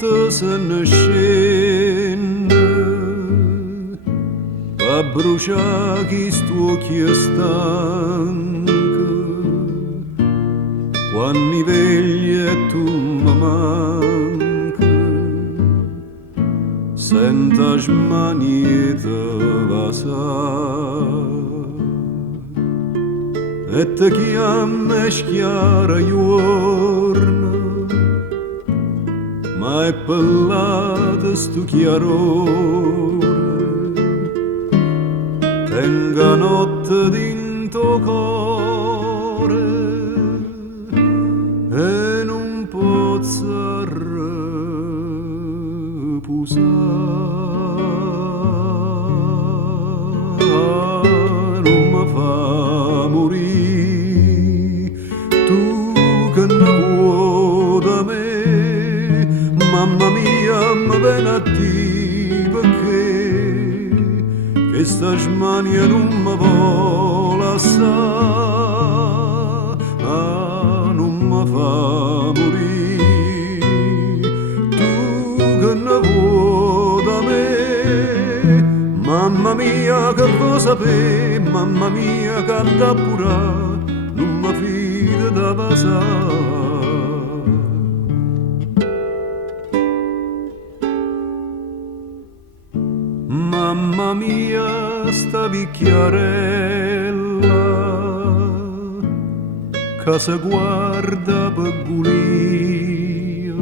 notte se ne scende a bruciare questo occhio stanco quando mi vegli e tu mi manchi senta smanieta vasare e te chiama schiara giorno ma è pellata stu chiarore tenga notte dinto cuore e non possa riposare non mi fa morire tu che ne vuoi da me mamma mia mi viene a dire perché che sta smania non mi vuole assare non mi fa morire tu che ne vuoi da me mamma mia che vuoi sapere mamma mia canta pure non mi fido da passare. Mamma mia sta bicchiarella che se guarda per gulio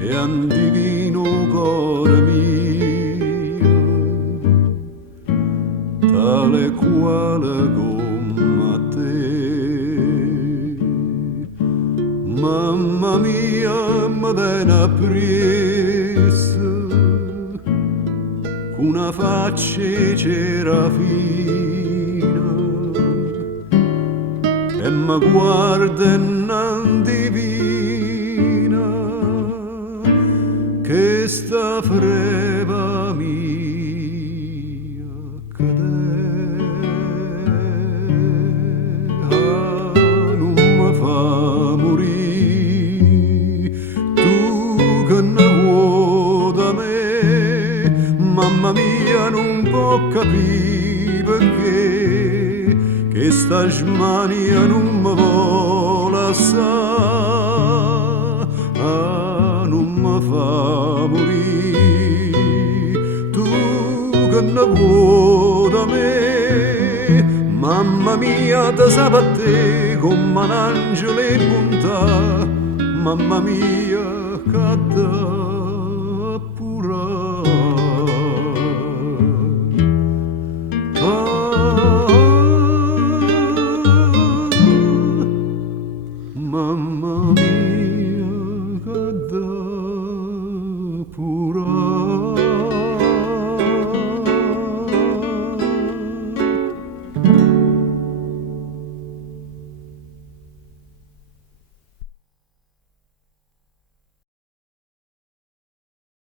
e un divino cuore mio tale quale come te mamma mia mi viene appresso una faccia serafina e mi guarda e non divina che sta freva mia che non mi fa morire tu che ne vuoi da me mamma mia non può capire perché che sta smania non mi vuole assare non mi fa morire tu che ne vuoi da me mamma mia te sape a te come un angelo in bontà mamma mia che